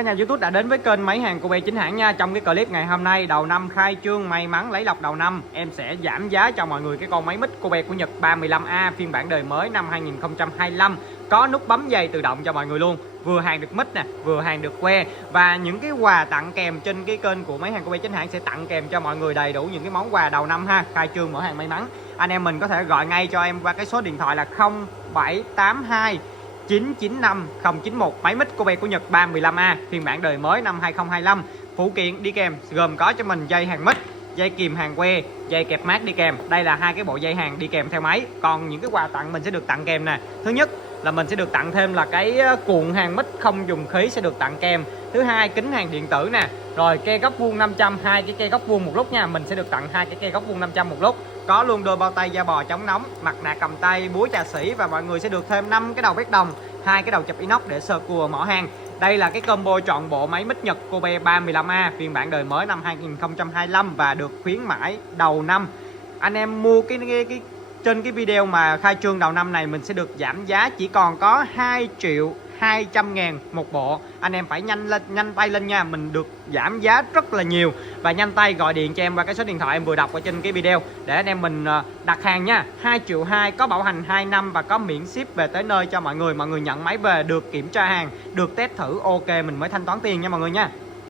Các nhà YouTube đã đến với kênh máy hàng của Be chính hãng nha. Trong cái clip ngày hôm nay đầu năm khai trương may mắn lấy lộc đầu năm, em sẽ giảm giá cho mọi người cái con máy mic Kobe của Nhật 35A phiên bản đời mới năm 2025, có nút bấm dây tự động cho mọi người luôn. Vừa hàng được mic nè, vừa hàng được que, và những cái quà tặng kèm trên cái kênh của máy hàng của Be chính hãng sẽ tặng kèm cho mọi người đầy đủ những cái món quà đầu năm ha. Khai trương mở hàng may mắn, anh em mình có thể gọi ngay cho em qua cái số điện thoại là 0782 995 091, máy mic Kobe của Nhật 315A phiên bản đời mới năm 2025. Phụ kiện đi kèm gồm có cho mình dây hàng mic, dây kìm hàng que, dây kẹp mát đi kèm. Đây là hai cái bộ dây hàng đi kèm theo máy. Còn những cái quà tặng mình sẽ được tặng kèm nè. Thứ nhất là mình sẽ được tặng thêm là cái cuộn hàng mic không dùng khí sẽ được tặng kèm. Thứ hai, kính hàng điện tử nè. Rồi ke góc vuông 500, hai cái ke góc vuông một lúc nha. Mình sẽ được tặng hai cái ke góc vuông 500 một lúc. Có luôn đôi bao tay da bò chống nóng, mặt nạ cầm tay, búa trà sĩ, và mọi người sẽ được thêm 5 cái đầu bét đồng, hai cái đầu chụp inox để sơ cua mỏ hàng. Đây là cái combo trọn bộ máy mic Nhật Kobe 35A phiên bản đời mới năm 2025 và được khuyến mãi đầu năm. Anh em mua cái trên cái video mà khai trương đầu năm này mình sẽ được giảm giá chỉ còn có 2.200.000 một bộ. Anh em phải nhanh tay lên nha, mình được giảm giá rất là nhiều. Và nhanh tay gọi điện cho em qua cái số điện thoại em vừa đọc ở trên cái video để anh em mình đặt hàng nha. 2.2 triệu, có bảo hành 2 năm và có miễn ship về tới nơi cho mọi người. Mọi người nhận máy về được kiểm tra hàng, được test thử ok mình mới thanh toán tiền nha mọi người nha.